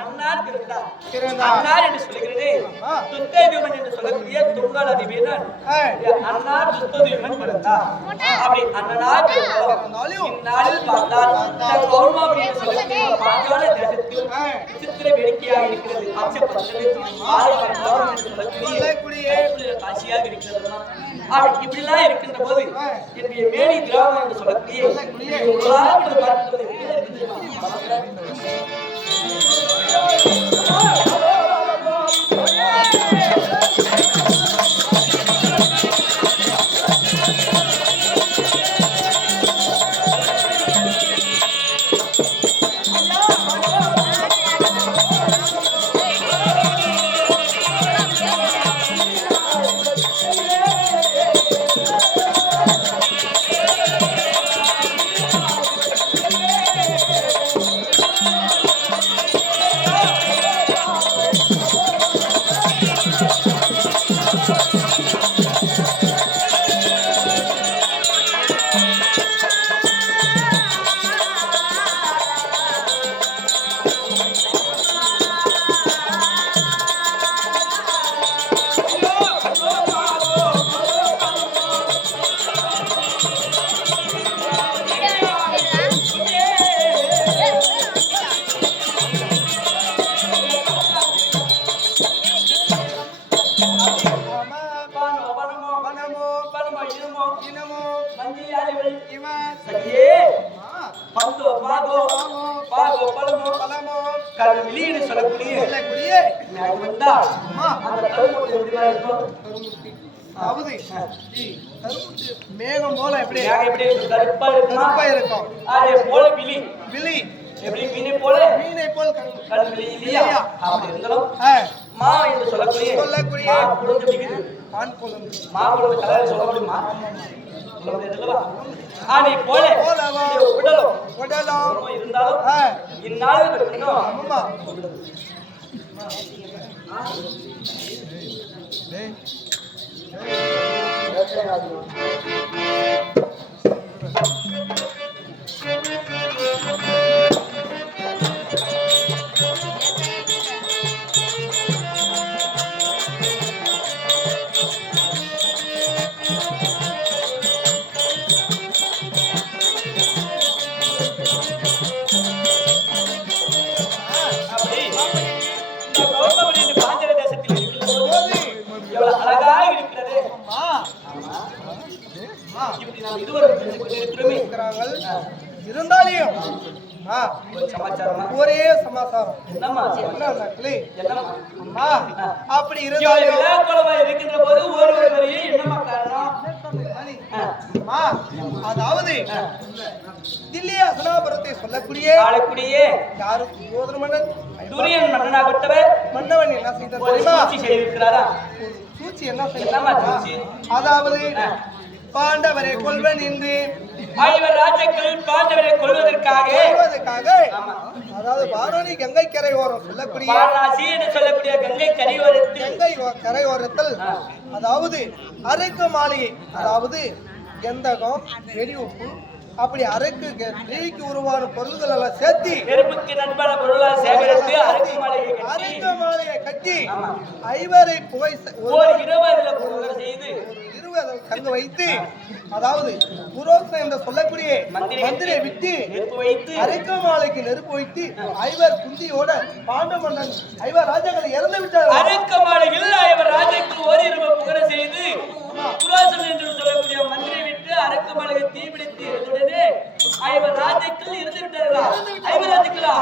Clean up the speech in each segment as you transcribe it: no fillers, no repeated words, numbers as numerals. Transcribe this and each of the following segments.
அன்னார் அன்னார் என்று சொல்லுகிறது துஸ்தேவியமன் என்று சொல்லக்கூடிய துங்கால் அதிபேனன் அன்னார் துஸ்தேவியமன் பிறந்தார். அப்படி அண்ணனார் இந்நாளில் பார்த்தால் கௌரமாபுரி என்று சொல்லக்கூடிய பாஞ்சால தேசத்தில் சித்திர வேடிக்கையாக இருக்கிறது. காட்சியாக இருக்கிறது. இப்படிலாம் இருக்கின்ற போது என்னுடைய மேனி கிராமம் என்று சொல்லக்கூடிய மேகம் போல எப்படி கருப்பா இருக்கும். அதே போல விழி எப்படி மீனை போல கண் விழி இல்லையா? அப்படி இருந்தாலும் மா என்று சொல்லக்கூடிய மா குழந்தை கலரை சொல்ல முடியுமா? அதை போல உடலும் இருந்தாலும் இந்நாள் இருந்தாலும் ஒரே சமாச்சாரம் அப்படி இருக்கின்ற போது அதாவது தில்லி அசனாபுரத்தை சொல்லக்கூடிய யாரு துரியன் மன்னனாகப்பட்டவர் மன்னவன் என்ன செய்திருக்கிறாரா? சூழ்ச்சி என்ன செய்ய, அதாவது பாண்டவரை கொல்வன் என்று ராஜாக்கள் பாண்டவரை கொல்வதற்காக அதாவது வாரணி கங்கை கரை ஓரம் சொல்லக்கூடிய கங்கை கரை ஓரத்தில் அதாவது அரைக்கு மாளிகை, அதாவது எந்தகம் வெடி உப்பு அப்படி அரைக்கு உருவான பொருள்கள் எல்லாம் சேர்த்து நெருப்புக்கு நண்பன பொருளாக சேகரித்து அரைக்கு மாலையை கட்டி ஐவரை புகை செய்து தங்க வைத்து அதாவது புரோசனம் என்று சொல்லக்கூடிய மந்திரை விட்டு அரைக்க மாலைக்கு நெருப்பு வைத்து ஐவர் குந்தியோட பாண்ட மன்னன் ஐவர் ராஜாக்களை இறந்து விட்டார். அரைக்க மாலையில் ஐவர் ராஜாக்கு ஓரிரவு புகழ செய்து புரோசனம் என்று சொல்லக்கூடிய மந்திரை விட்டு அரைக்க மாலையை தீபிடித்து உடனே ஐவர் ராஜாக்கள் இறந்து விட்டார்களா? ஐவர் ராஜாக்களா?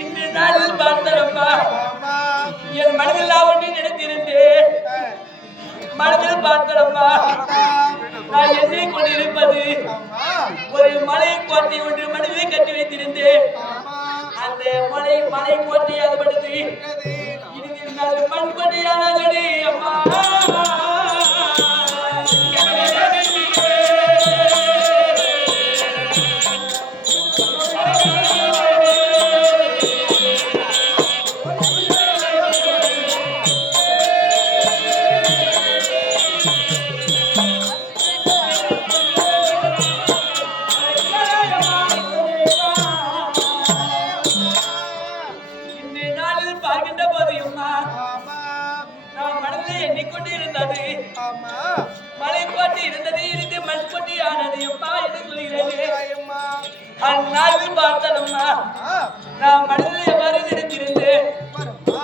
இன்று நாளில் பார்த்தனப்பா என் மனதில் ஒன்று நினைத்திருந்தேன். மனதில் பார்த்தனப்பா நான் எண்ணி கொண்டிருப்பது ஒரு மலை கோட்டை ஒன்று மனதில் கட்டி வைத்திருந்தேன். அந்த மலை கோட்டையாகப்பட்டது இறுதியில் நான் மண் கோட்டையானதடி அம்மா. மலைக்கோட்டை இருந்தது இருந்து மண்கோட்டை ஆனது அம்மா என்று சொல்கிறேன். அந்நாளில் பார்த்தனம்மா நான் மனதில் எவ்வாறு நினைத்திருந்தேன்.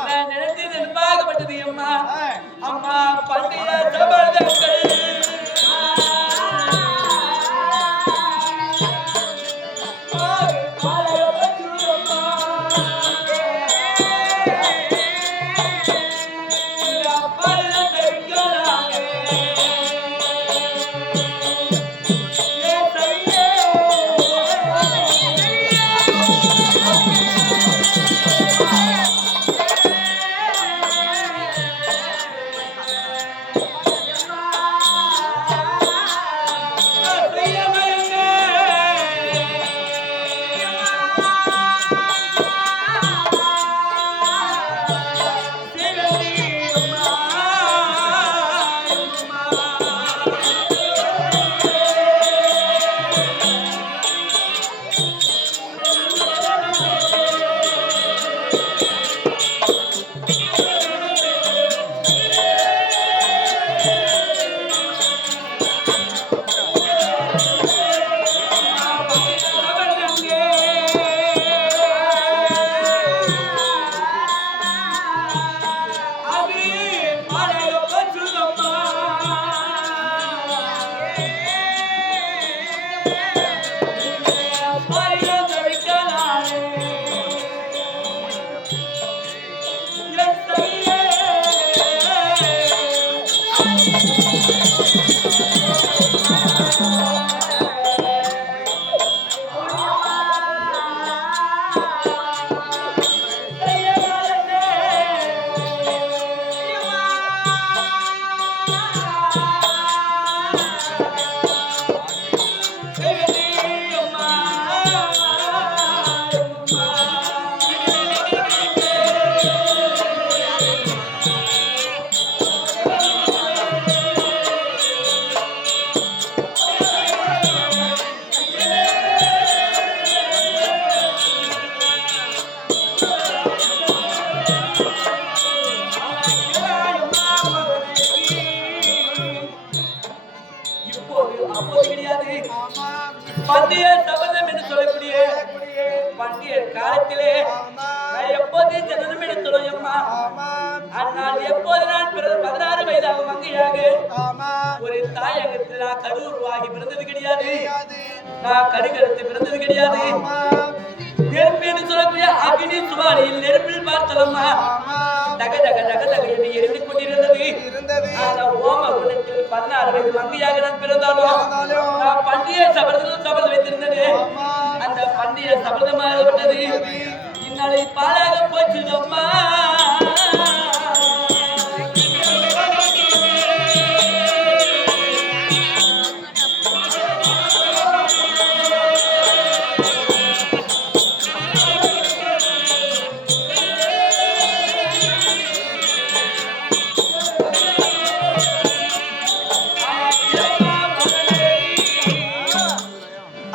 நான் நினைத்தது நிர்வாகப்பட்டது அம்மா. அம்மா பண்டைய சபதங்கள் பண்டிய சபதம் என்று சொல்லக்கூடிய பண்டிய காலத்திலே நான் எப்போது ஜனனம் எடுத்துள்ளோம் அம்மா. அந்நாள் எப்போது நான் 16 வயதாக மங்கையாக ஒரு தாயகத்தில் நான் கரு உருவாகி பிறந்தது கிடையாது. நான் கருகருத்து பிறந்தது கிடையாது. நெருப்பு என்று சொல்லக்கூடிய அக்னி சுவாரியில் நெருப்பில் பார்த்தலம்மா தக தக தக தக என்று எரிந்து கொண்டிருந்தது. அந்த ஓம குணத்தில் 16 வயது மங்கையாக நான் பிறந்தாலும் நான் பண்டிகை சபதம் வைத்திருந்தது. அந்த பண்டிகை சபதமாகப்பட்டது நாளை பாலாக போச்சுதம்மா.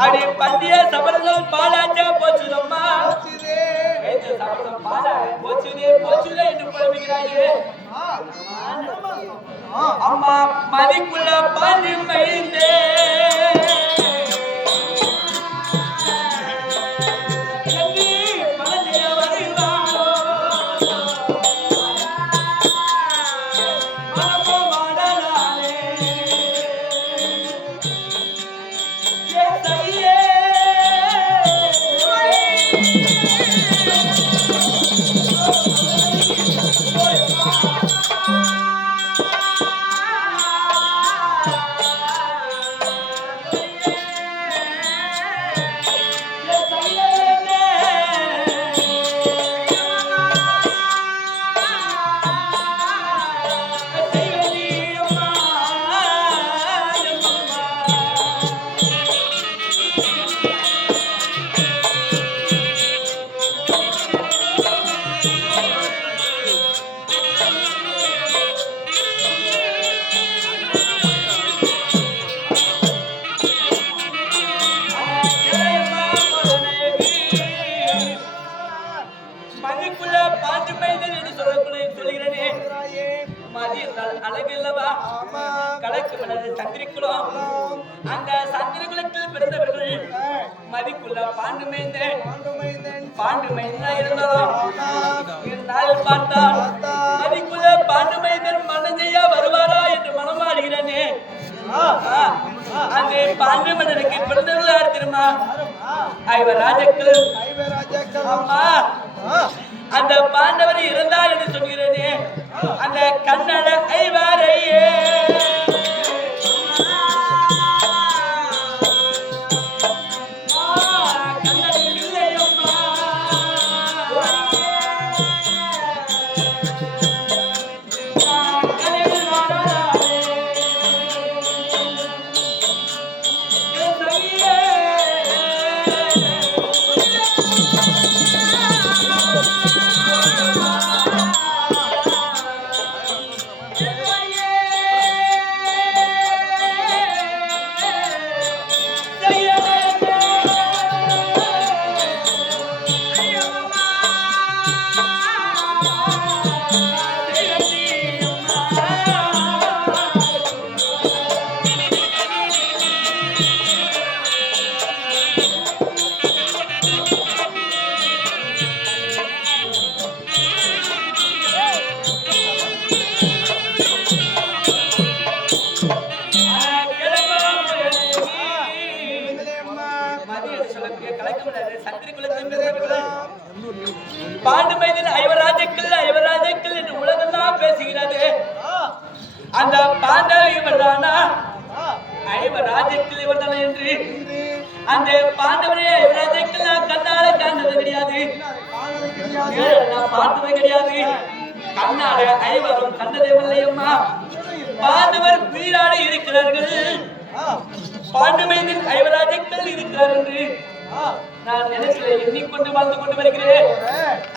அடி பண்டிய சபதங்கள் பாலாச்சா போச்சுதம்மா. சபதம் பாலா போச்சுதே போச்சுதே என்று புலம்புகிறாயே. அம்மா மதிக்குள்ள பாண்டி மைந்தே மதிக்குள்ள பாட்டு மைந்தன் என்று சொல்கிறேனே. மதி என்றால் அழகில்லவா? கலக்கு மனது சந்திரிக்குளம். அந்த சந்திரிகுலத்தில் பிறந்தவர்கள் மதிக்குள்ள பாண்டு மைந்தன் பாண்டு மைந்தனா இருந்தாலும் இந்நாளில் பார்த்தால் மதிக்குள்ள பாண்டு மைந்தன் மனம் செய்ய வருவாரா என்று மனமாடுகிறேனே. அந்த பாண்டு மன்னனுக்கு பிறந்தவர்கள் யார் தெரியுமா? ஐவர் ராஜாக்கள். அம்மா அந்த பாண்டவர் இருந்தார் என்று சொல்கிறேனே. அந்த கண்ணட ஐவரையே பாண்டு மைந்தன் ஐவராஜாக்கள் என்று உலகெல்லாம் பேசுகிறது. அந்த பாண்டவர் இவர்தானா? ஐவராஜாக்கள் இவர்தானா என்று அந்த பாண்டவரே ஐவராஜாக்கள் நான் கண்ணால காண்பது கிடையாது, நான் பார்த்தது கிடையாது. கண்ணால ஐவரும் கண்டதேவில்லையம்மா. பாண்டவர் உயிராடு இருக்கிறார்கள், பாண்டு மைந்தன் ஐவராஜாக்கள் இருக்கிறார் என்று நான் நினைக்கிறேன், எண்ணிக்கொண்டு வாழ்ந்து கொண்டு வருகிறேன்.